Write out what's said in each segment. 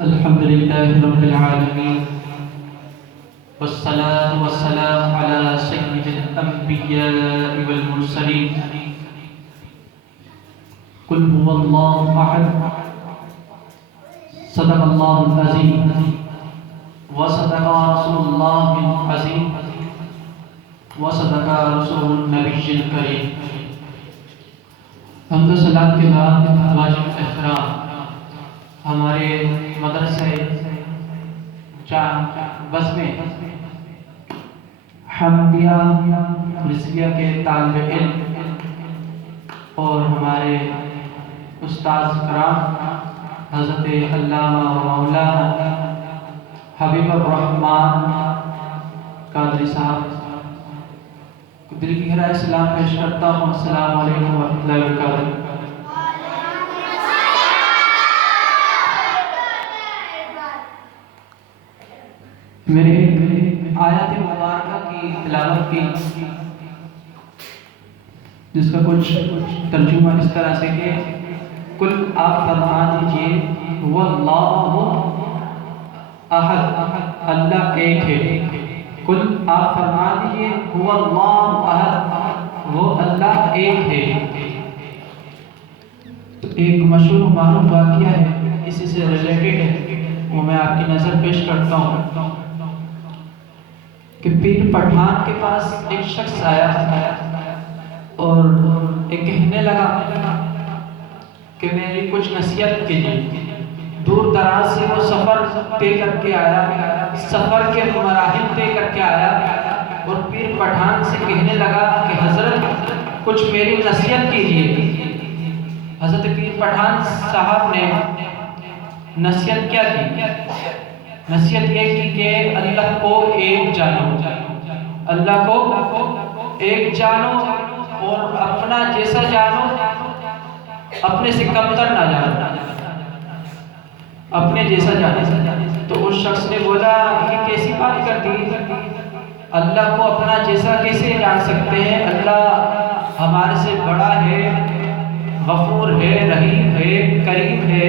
الحمد لله رب العالمين، والصلاة والسلام على سيد الأنبياء والمرسلين. قل هو الله أحد. صدق الله العظيم وصدق رسول الله العظيم وصدق رسول النبي الكريم. حمد و سلام کے بعد واجب احترام ہمارے مدرسے بس میں حمدیہ رضویہ کے طالب علم اور ہمارے استاذ کرام حضرت علامہ و مولانا حبیب الرحمن قادری صاحب کو دل کی گہرائیوں سے سلام پیش کرتا ہوں. السلام علیکم ورحمۃ اللہ وبرکاتہ. میرے آیات مبارکہ کی تلاوت کی، جس کا کچھ ترجمہ اس طرح سے کہ کل آپ فرما دیجئے واللہ احد، اللہ ایک ہے. کل آپ فرما دیجئے واللہ احد، وہ اللہ ایک ہے. تو ایک مشہور معروف واقعہ ہے، اسی سے ریلیٹڈ ہے، وہ میں آپ کی نظر پیش کرتا ہوں کہ پیر پٹھان کے پاس ایک شخص آیا اور ایک کہنے لگا کہ میری کچھ نصیحت کیجیے. دور دراز سے وہ سفر طے کر کے آیا، سفر کے مراحل طے کر کے آیا اور پیر پٹھان سے کہنے لگا کہ حضرت کچھ میری نصیحت کیجیے. حضرت پیر پٹھان صاحب نے نصیحت کیا کی؟ نصیحت یہ کی کہ اللہ کو ایک جانو، اللہ کو ایک جانو اور اپنا جیسا جانو، اپنے سے کمتر نہ جانو، اپنے جیسا جانو. تو اس شخص نے بولا یہ کیسی بات کر دی، اللہ کو اپنا جیسا کیسے جان سکتے ہیں؟ اللہ ہمارے سے بڑا ہے، غفور ہے، رحیم ہے، کریم ہے.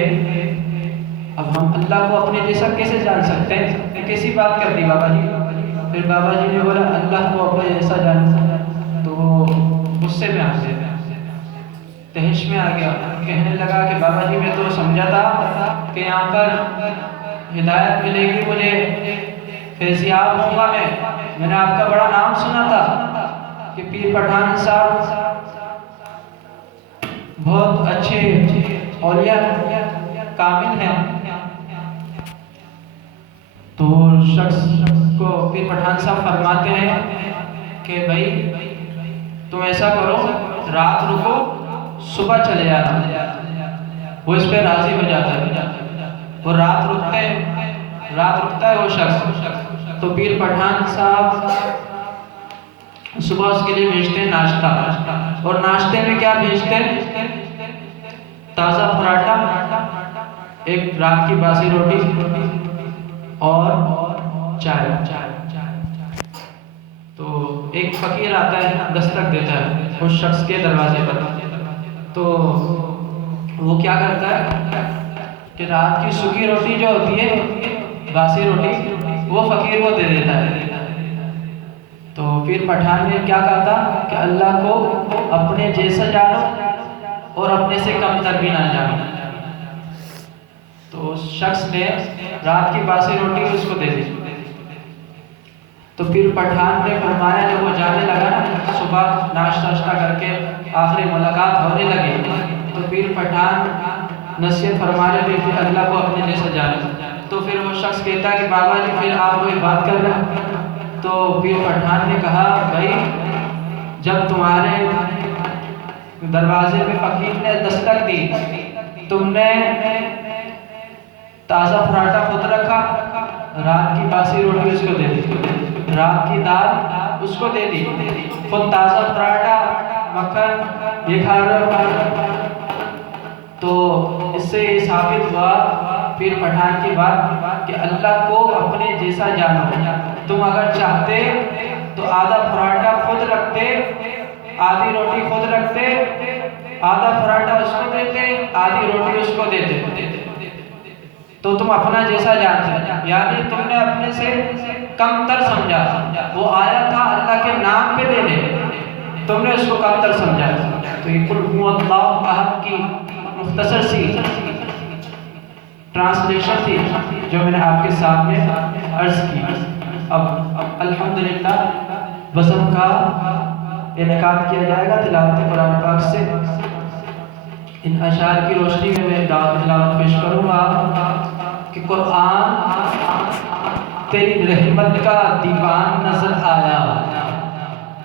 اب ہم اللہ کو اپنے جیسا کیسے جان سکتے ہیں؟ کیسی بات کر دی بابا جی؟ پھر بابا جی نے بولا اللہ کو اپنے جیسا جان. تو وہ غصے میں آ گیا، تہش میں آ گیا، کہنے لگا کہ بابا جی میں تو سمجھا تھا کہ یہاں پر ہدایت ملے گی، مجھے فیضیاب ہوں گا. میں نے آپ کا بڑا نام سنا تھا کہ پیر پٹھان صاحب بہت اچھے اولیاء کامل ہیں. تو شخص کو پیر پٹھان صاحب فرماتے ہیں کہ بھائی تم ایسا کرو، رات رکو، صبح چلے جانا. وہ اس پہ راضی ہو جاتا ہے، وہ رات رکتا ہے وہ شخص. تو پیر پٹھان صاحب صبح اس کے لیے بھیجتے ہیں ناشتہ، اور ناشتے میں کیا بھیجتے ہیں؟ تازہ پراٹھا، ایک رات کی باسی روٹی اور چائے. تو ایک فقیر آتا ہے، دستک دیتا ہے اس شخص کے دروازے پر. تو وہ کیا کرتا ہے کہ رات کی سوکھی روٹی جو ہوتی ہے، باسی روٹی، وہ فقیر کو دے دیتا ہے. تو پیر پٹھان نے کیا کہا تھا کہ اللہ کو اپنے جیسا جانو اور اپنے سے کمتر بھی نہ جانو. تو اس شخص نے رات کی باسی روٹی اس کو دے دی. تو پیر پٹھان نے فرمایا جب وہ جانے لگا نا، صبح ناشتہ کر کے آخری ملاقات ہونے لگی، تو پیر پٹھان نصیحت فرمانے لگے کہ اللہ کو اپنے جیسا جانو. تو پھر وہ شخص کہتا ہے کہ بابا جی پھر آپ کوئی بات کر رہے ہیں؟ تو پیر پٹھان نے کہا بھائی جب تمہارے دروازے پہ فقیر نے دستک دی، تم نے تازہ پراٹھا خود رکھا، رات کی باسی روٹی اس کو دے دی، رات کی دال اس کو دے دی، خود تازہ پراٹھا مکھن یہ کھا رہے ہو. تو اس سے یہ ثابت ہوا پیر پٹھان کی بات کہ اللہ کو اپنے جیسا جانو. تم اگر چاہتے تو آدھا پراٹھا خود رکھتے، آدھی روٹی خود رکھتے، آدھا پراٹھا اس کو دیتے، آدھی روٹی اس کو دیتے. تو تم اپنا جیسا جانتے ہو، یعنی تم نے اپنے سے کم تر سمجھا. وہ آیا تھا اللہ کے نام پہ دینے، تم نے اس کو کم تر سمجھا. تو یہ قل هو اللہ احد کی مختصر سی ٹرانسلیشن تھی جو میں نے آپ کے سامنے عرض کی. اب الحمدللہ بزم کا انعقاد کیا جائے گا تلاوت قرآن پاک سے. ان اشعار کی روشنی میں میں تلاوت پیش کروں گا کہ قرآن تیری رحمت کا دیوان نظر آیا.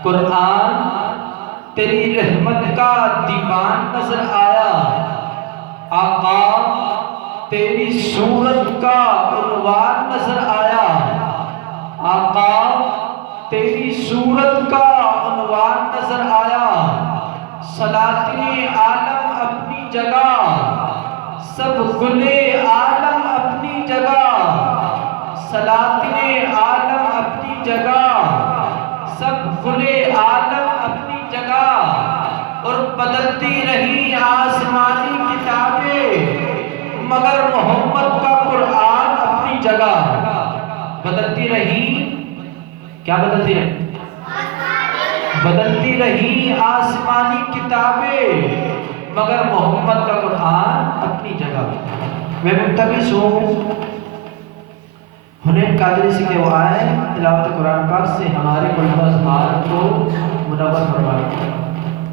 قرآن تیری رحمت کا دیوان نظر آیا. آقا تیری صورت کا عنوان نظر آیا. آقا تیری صورت کا عنوان نظر آیا. سلاطین عالم اپنی جگہ، سب گلے عالم اپنی جگہ. سلاطین عالم اپنی جگہ، سب گلے عالم اپنی جگہ. اور بدلتی رہی آسمانی کتابیں مگر محمد کا قرآن اپنی جگہ. بدلتی رہی، کیا بدلتی رہی؟ بدلتی رہی آسمانی کتابیں مگر محمد کا قرآن اپنی جگہ. میں ملتمس ہوں حنین قادری سے کہ وہ آئے تلاوت قرآن پاک سے ہمارے قلب و اذہان کو منور فرمائیں.